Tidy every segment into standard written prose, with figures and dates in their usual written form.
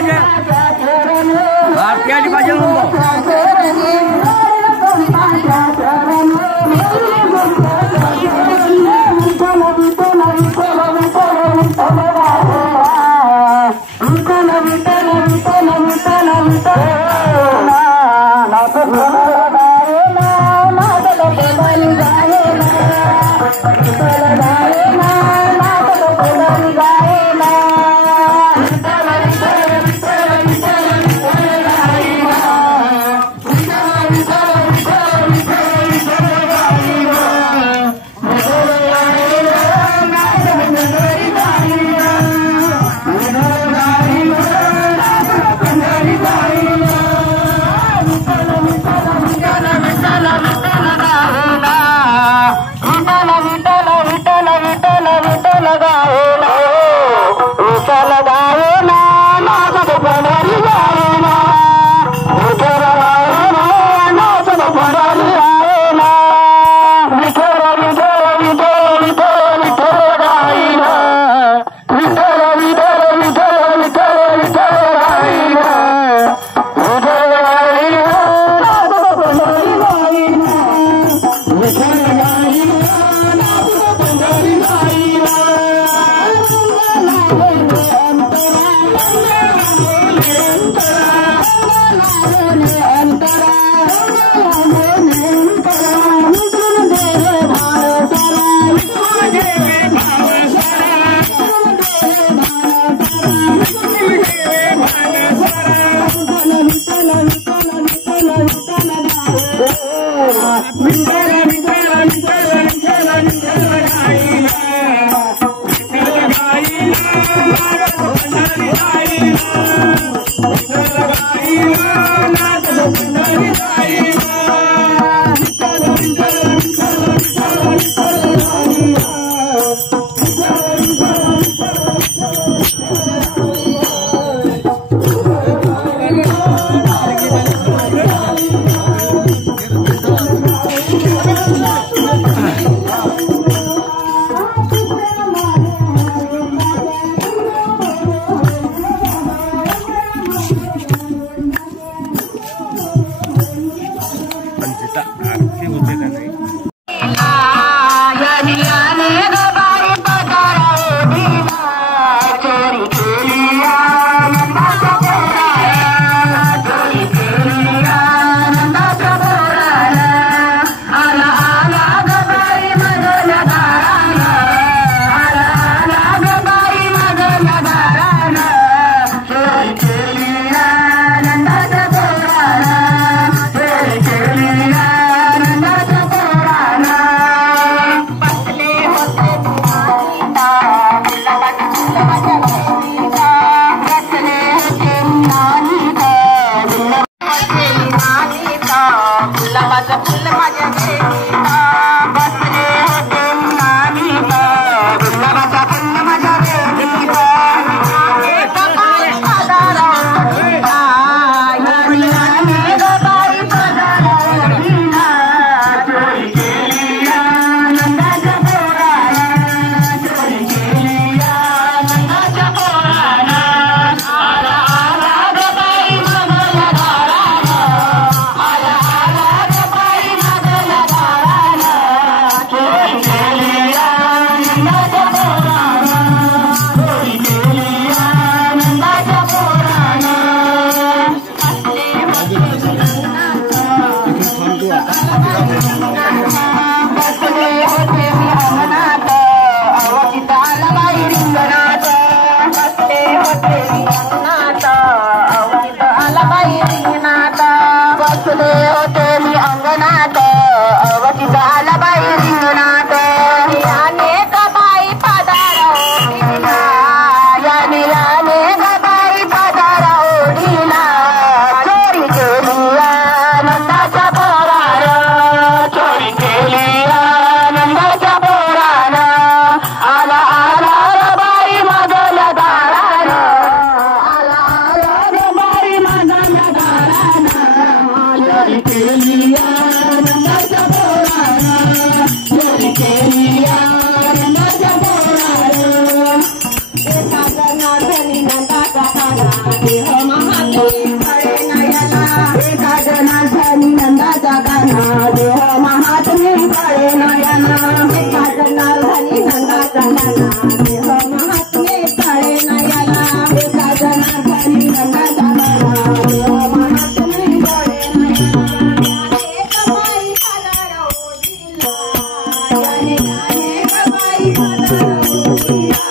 पाहिजे आरती आली पाहिजे म्हणतो Thank you. जनार्दनी नंदाचा काना देह महात्मे कळे नयना एका जनार्दनी नंदाचा काना देह महात्मे कळे नयना एका जनार्दनी नंदाचा काना देह महात्मे कळे नयना एका जनार्दनी नंदाचा काना देह महात्मे कळे नयना एक बाई सादर होतीला जाने जाने बाई सादर होतीला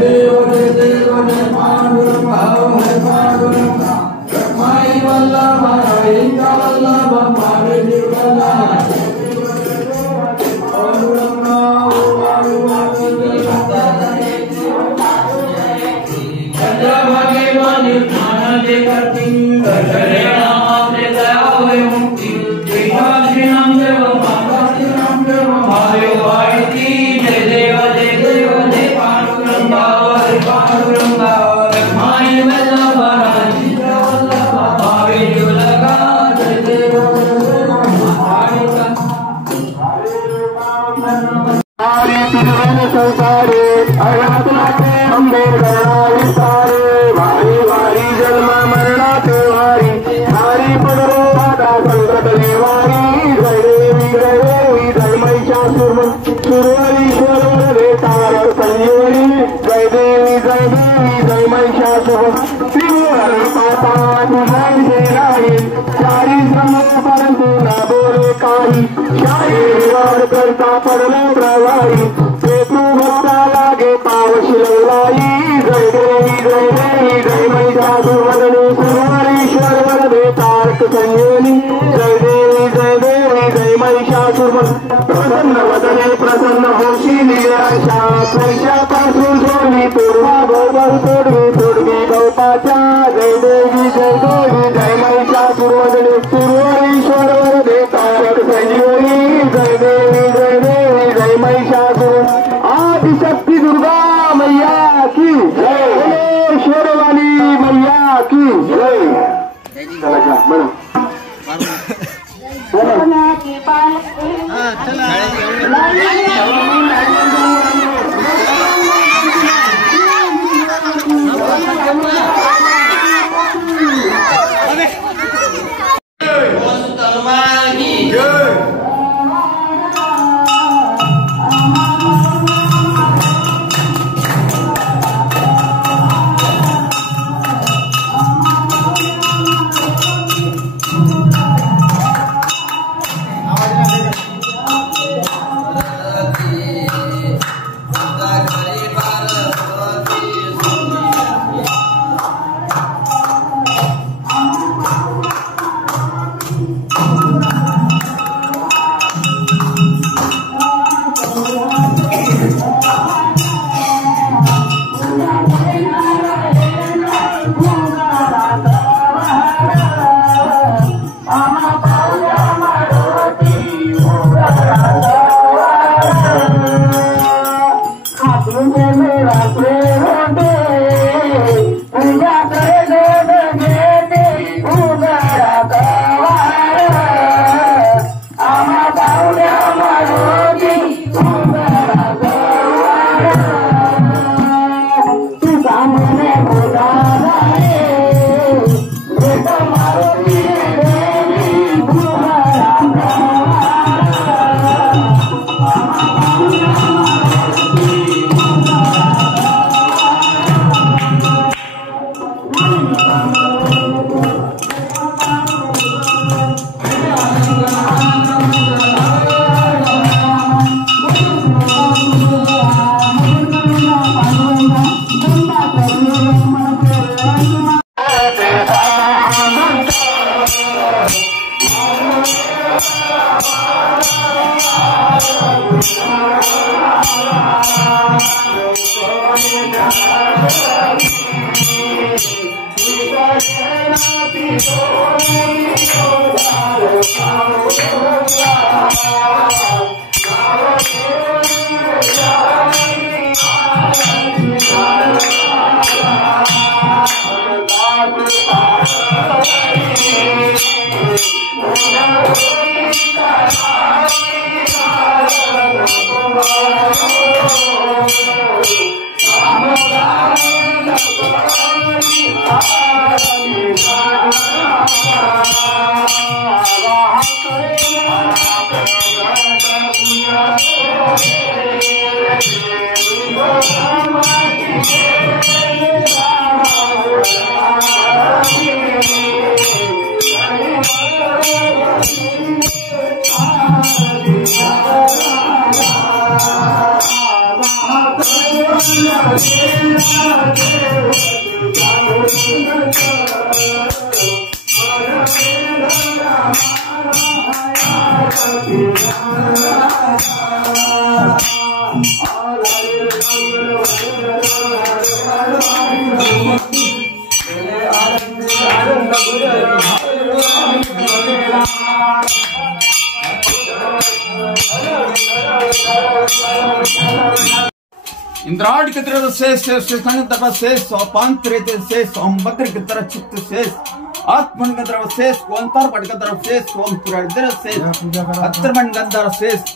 देव देव पांडुरंगा संसारे अनाथनाथे अंबेर गणाई सारे भारी भारी जन्म मरणाचे वारी हारी पडरो आता संकट निवारी जय देवी जय महिषासुर सुरवरीश्वर रे तारक संयोरी जय देवी जय महिषासुर त्रिभुवन पाता तुझा नाही चारी समय परंतु न बोले काही शाही वार करता पडला प्रवाही लागे पावशी लवलाई जय देवी जय महिषासुर वदने सुरवरीश्वर वरदे तारक संयोनी जय देवी जय महिषासुर प्रसन्न वदने प्रसन्न होशी निराशा पैशापासून सोडवी तोडवा भोवभाऊ तोडवी गौपाच्या जय देवी जय महिषासुर वदने सुरवरीश्वर वरदे तारक संयोनी जय देवी जय महिषासुर आदिशक्ति दुर्गा मैया की जय शेरवाली मैया की जय इंद्राड की तरह शेष शेष पांत्रे शेष ओमभद्र की तरह चित्त शेष आत्मन की तरफ शेष ओंकार पट की तरफ शेष ओम पुराण शेष अत्रमण गंधर शेष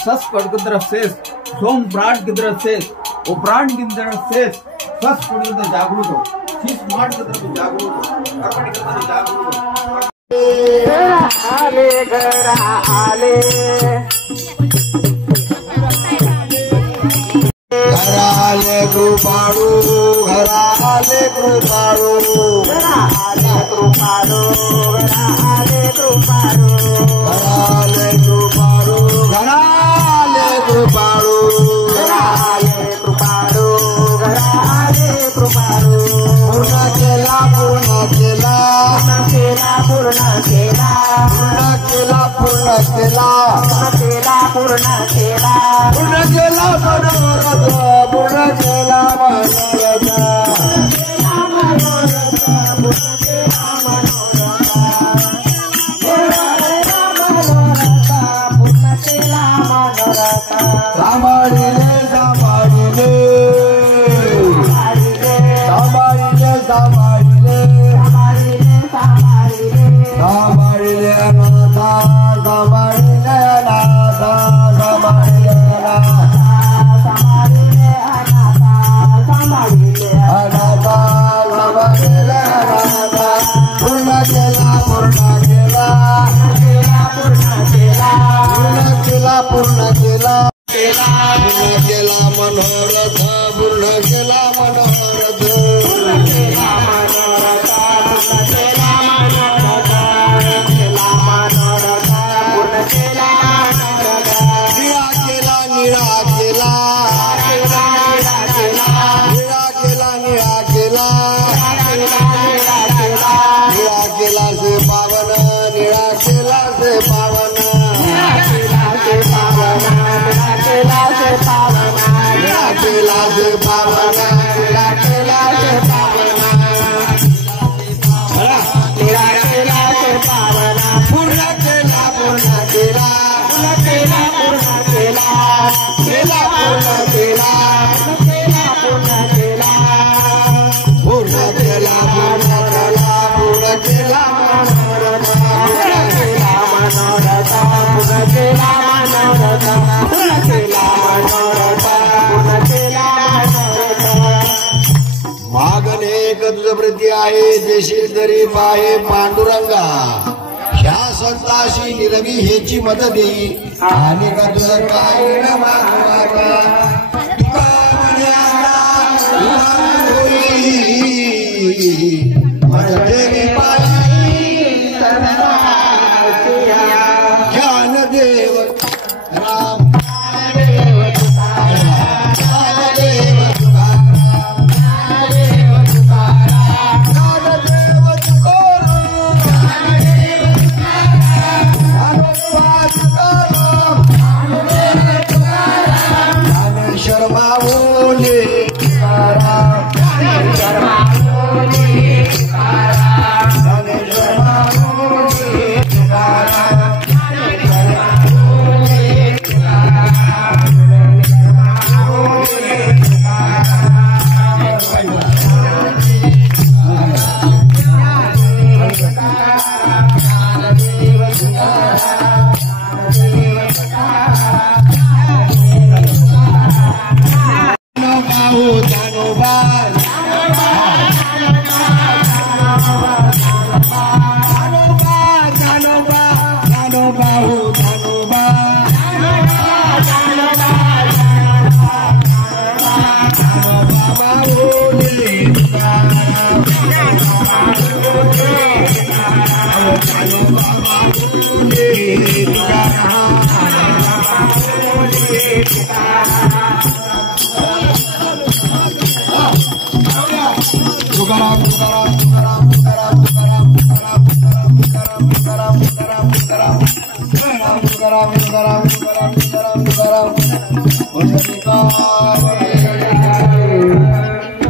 सस पट की तरफ शेष सोम प्राण की तरफ शेष ओ प्राण की तरफ शेष सस पट की तरफ जागरूक हो शीश मार्ग की तरफ जागरूक हो अर्पण की तरफ जागरूक हो आले घरा आले घराले कृपाळू घराले कृपाळू घराले कृपाळू घराले कृपाळू घराले कृपाळू घराले कृपाळू घराले कृपाळू घराले कृपाळू पूर्ण केला पूर्ण केला पूर्ण केला पूर्ण केला पूर्ण केला पूर्ण केला पूर्ण केला सांभाळिले सांभाळिले सांभाळिले सांभाळिले सांभाळिले अनाथा सांभाळिले अनाथा सांभाळिले अनाथा सांभाळिले अनाथा पूर्ण केला पूर्ण केला पूर्ण केला पूर्ण केला मनोरथ पूर्ण केला मनोरथ मागणे कदुप्रती आहे देशील तरी पाहे पांडुरंगा ह्या संताशी निरवी हेची मत देई आणि कदुर काय न मागवाका ज्ञानदेव राम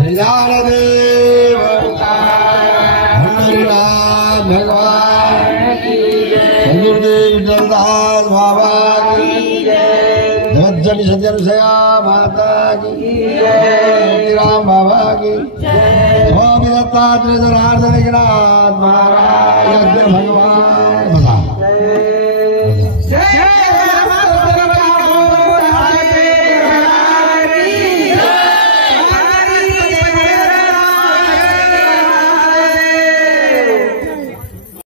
ज्ञानदेव भगवान गुरुदेव विठलदास बाबा की जगत सत्यनुसया माता की राम बाबा की स्वामी दत्तात्रेय जनार्दन नाथ महाराज भगवान